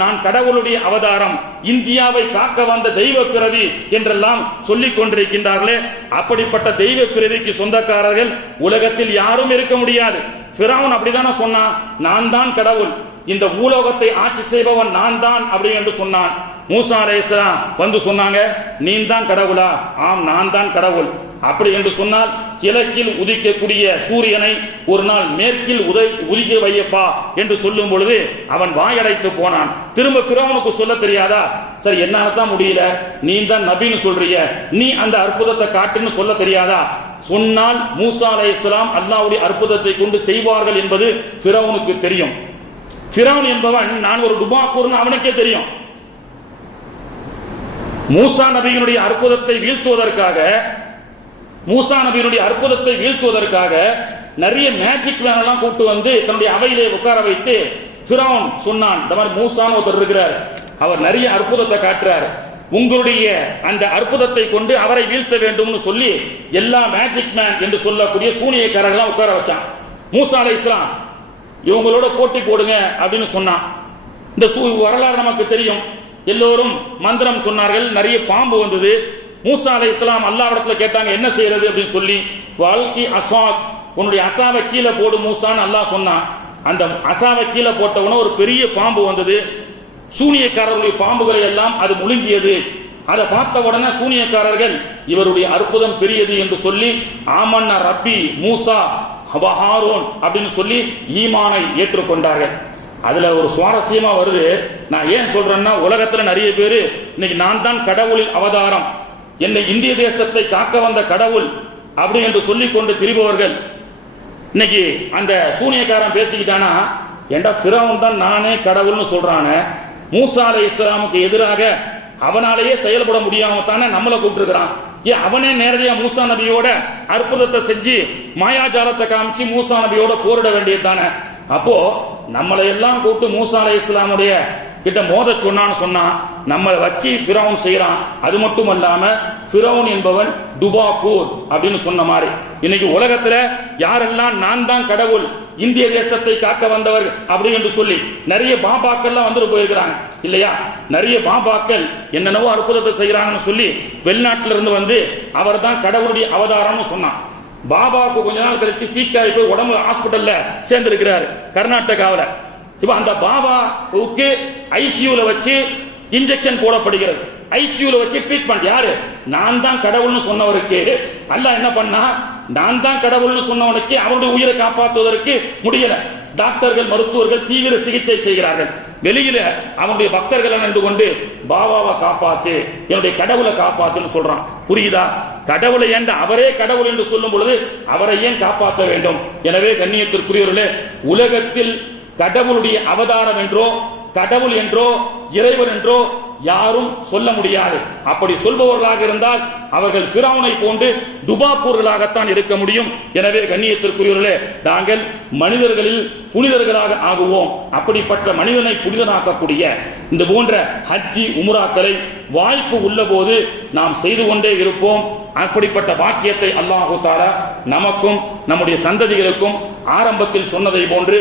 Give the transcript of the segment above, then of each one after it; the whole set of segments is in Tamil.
நான் கடவுளுடைய அவதாரம், இந்தியாவை காக்க வந்த தெய்வ பிறவி என்றெல்லாம் சொல்லிக் கொண்டிருக்கின்றார்களே, அப்படிப்பட்ட தெய்வ பிறவிக்கு சொந்தக்காரர்கள் உலகத்தில் யாரும் இருக்க முடியாது. ஃபிரௌன் அப்படிதானே சொன்னான், நான் தான் கடவுள், இந்த பூலோகத்தை ஆட்சி செய்பவன் நான் தான் அப்படி என்று சொன்னான். மூசா அலைஹிஸ்ஸலாம் வந்து சொன்னாங்க, நீ தான் கடவுளா? ஆம், நான் தான் கடவுள். அப்படி என்று சொன்னால் கிழக்கில் உதிக்கக்கூடிய சூரியனை ஒரு நாள் மேற்கில் உதிக்க வையப்பா என்று சொல்லும் பொழுது அவன் வாயடைத்து போனான். திரும்ப ஃபிரௌனுக்கு சொல்ல தெரியாதா? சரி, என்னால தான் முடியல, நீ தான் நபின்னு சொல்றிய, நீ அந்த அற்புதத்தை காட்டுன்னு சொல்ல தெரியாதா? சொன்னால் மூசா அலைஹிஸ்ஸலாம் அல்லாஹ்வுடைய அற்புதத்தை கொண்டு செய்வார்கள் என்பது ஃபிரௌனுக்கு தெரியும். ஃபிரௌன் என்பவன் நான் ஒரு டுபாக்கூர்னு அவனுக்கே தெரியும். மூசா நபியினுடைய அற்புதத்தை வீழ்த்துவதற்காக நிறைய மேஜிக் மேன் எல்லாம் கூட்டு வந்து தன்னுடைய அவையிலே உட்கார வைத்து ஃபிரௌன் சொன்னான், இந்த மாதிரி மூசான்னு ஒருத்தர் இருக்கிறார், அவர் நிறைய அற்புதத்தை காட்டுறார், உங்களுடைய அந்த அற்புதத்தை கொண்டு அவரை வீழ்த்த வேண்டும்னு சொல்லி எல்லா மேஜிக் மேன் என்று சொல்லக்கூடிய சூனியக்காரர்களாம் உட்கார வச்சான். மூசா அலைஹிஸ்ஸலாம் இவங்களோட போட்டி போடுங்க அப்படின்னு சொன்னான். இந்த வரலாறு நமக்கு தெரியும். எல்லோரும் மந்திரம் சொன்னார்கள், நிறைய பாம்பு வந்தது. மூசா அலைஹிஸ்ஸலாம் அல்லாஹ்விடத்துல கேட்டாங்க, என்ன செய்யறது அப்படின்னு சொல்லி. வால்கி அசாக், உன்னுடைய அசாவை கீழே போடு மூசான்னு அல்லாஹ் சொன்னான். அந்த அசாவை கீழே போட்டவன ஒரு பெரிய பாம்பு வந்தது. சூனியக்காரர்களுடைய பாம்புகளை எல்லாம் அது முழுங்கியது. அதை பார்த்த உடனே சூனியக்காரர்கள் இவருடைய அற்புதம் பெரியது என்று சொல்லி ஆமன்னா ரப்பி மூசா ஹாரூன் அப்படின்னு சொல்லி ஈமானை ஏற்றுக்கொண்டார்கள். அதுல ஒரு சுவாரஸ்யமா வருது. நான் ஏன் சொல்றேன்னா, உலகத்துல நிறைய பேரு இன்னைக்கு நான் தான் கடவுளின் அவதாரம், என்னை இந்திய தேசத்தை காக்க வந்த கடவுள் அப்படி என்று சொல்லிக் கொண்டு திரிபவர்கள். இன்னைக்கு அந்த சூனியக்காரன் பேசிக்கிட்டானா, ஏண்டா ஃபிரௌன் தான் நானே கடவுள்னு சொல்றானே, மூசா அலைஹிஸ்ஸலாமுக்கு எதிராக அவனாலேயே செயல்பட முடியாம தானே நம்மளை கூப்பிட்டுருக்கிறான், ஏன் அவனே நேரடியா மூசா நபியோட அற்புதத்தை செஞ்சு மாயாஜாலத்தை காமிச்சு மூசா நபியோட போரிட வேண்டியது தானே. அப்போ நம்மளை எல்லாம் கூப்பிட்டு மூசா அலைஹிஸ்ஸலாமுடைய கிட்ட மோத சொன்னா நம்மளை வச்சு ஃபிரௌன் செய்யறான். அது மட்டும் அல்லாம ஃபிரௌன் என்பவன் டுபாக்கூர் அப்படின்னு சொன்ன மாதிரி இன்னைக்கு உலகத்துல யாரெல்லாம் நான் தான் கடவுள், இந்திய தேசத்தை காக்க வந்தவர் அப்படி என்று சொல்லி நிறைய பாபாக்கள்லாம் வந்துட்டு போயிருக்கிறாங்க இல்லையா? நிறைய பாபாக்கள் என்னென்னவோ அற்புதத்தை செய்யறாங்கன்னு சொல்லி வெளிநாட்டில இருந்து வந்து அவர் தான் கடவுளுடைய அவதாரம்னு சொன்னான். பாபாவுக்கு கொஞ்ச நாள் கழிச்சு சீக்காய் போய் உடம்பு ஹாஸ்பிட்டல்ல சேர்ந்து இருக்கிறாரு கர்நாடகாவில. இப்ப அந்த பாபாவுக்கு ஐசியூல வச்சு இன்ஜெக்ஷன் போடப்படுகிறது. ஐசியூல வச்சு ட்ரீட்மெண்ட். யாரு? நான் தான் கடவுள்னு சொன்னவருக்கு அல்லாஹ் என்ன பண்ணா, நான் தான் கடவுள்னு சொன்னவனுக்கு அவருடைய உயிரை காப்பாற்றுவதற்கு முடியல. டாக்டர்கள் மருத்துவர்கள் தீவிர சிகிச்சை செய்கிறார்கள். வெளியில அவனுடைய பக்தர்கள் நின்று கொண்டு பாபாவை காப்பாத்து, என்னுடைய கடவுளை காப்பாத்துன்னு சொல்றான். புரியுதா? கடவுளை ஏன் அவரே கடவுள் என்று சொல்லும் பொழுது அவரை ஏன் காப்பாற்ற வேண்டும்? எனவே கண்ணியத்திற்குரியவர்களே, உலகத்தில் கடவுளுடைய அவதாரம் என்றோ கடவுள் என்றோ இறைவன் என்றோ யாரும் சொல்ல முடியாது. அப்படி சொல்பவர்களாக இருந்தால் அவர்கள் ஃபிரௌனை போன்று டுபாக்கூர்களாகத்தான் இருக்க முடியும். எனவே கண்ணியத்திற்குரியவர்களே, நாங்கள் மனிதர்களில் புனிதர்களாக ஆகுவோம். அப்படிப்பட்ட மனிதனை புனிதனாக்கக்கூடிய இந்த போன்ற ஹஜ்ஜி உம்ராக்களை வாய்ப்பு உள்ள போது நாம் செய்து கொண்டே இருப்போம். அப்படிப்பட்ட பாக்கியத்தை அல்லாஹ் தஆலா நமக்கும் நம்முடைய சந்ததிகளுக்கும் ஆரம்பத்தில் சொன்னதை போன்று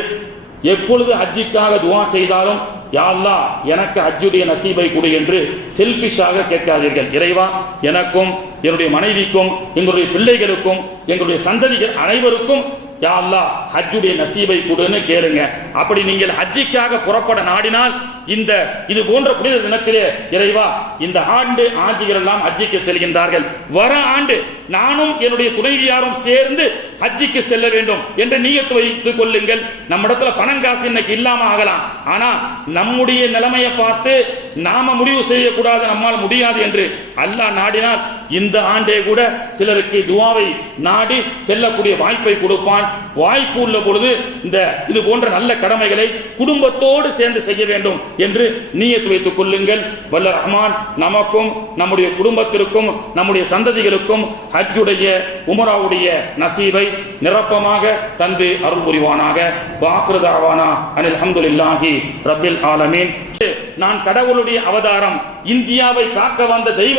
எப்பொழுது ஹஜ்ஜிக்காக துஆ செய்தாலும் யா அல்லாஹ் எனக்கு ஹஜ்ஜுடைய நசீபை கொடு என்று செல்ஃபிஷாக கேட்காதீர்கள். இறைவா, எனக்கும் என்னுடைய மனைவிக்கும் எங்களுடைய பிள்ளைகளுக்கும் எங்களுடைய சந்ததிகள் அனைவருக்கும் யா அல்லாஹ் ஹஜ்ஜுடைய நசீபை கொடுன்னு கேளுங்க. அப்படி நீங்கள் ஹஜ்ஜிக்காக புறப்பட நாடினால் இந்த இது போன்ற புனித தினத்திலே இறைவா, இந்த ஆண்டு ஆஜிகள் எல்லாம் ஹஜ்ஜிக்கு செல்கின்றார்கள், வர ஆண்டு நானும் என்னுடைய துணைவியாரும் சேர்ந்து ஹஜ்ஜிக்கு செல்ல வேண்டும் என்ற நியத்து வைத்துக் கொள்ளுங்கள். நம்ம இடத்துல பணம் காசு இன்னைக்கு இல்லாம ஆகலாம், ஆனா நம்முடைய நிலைமையை பார்த்து நாம முடிவு செய்யக்கூடாது, நம்மால் முடியாது என்று அல்லாஹ் நாடினால் இந்த ஆண்டே கூட சிலருக்கு துஆவை நாடி செல்லக்கூடிய வாய்ப்பை கொடுப்பான். வாய்ப்பு உள்ள பொழுது இந்த இது போன்ற நல்ல கடமைகளை குடும்பத்தோடு சேர்ந்து செய்ய வேண்டும் என்று நியத்து வைத்துக் கொள்ளுங்கள். வல்ல ரஹ்மான் நமக்கும் நம்முடைய குடும்பத்திற்கும் நம்முடைய சந்ததிகளுக்கும் ஹஜ்ஜுடைய உம்ராவுடைய நசீபை நிரப்பமாக தந்து அருள் புரிவானாக. வாக்ரு தஅவானா அனில் ஹம்துலில்லாஹி ரப்பில் ஆலமீன். நான் கடவுளுடைய அவதாரம், இந்தியாவை காக்க வந்த தெய்வம்.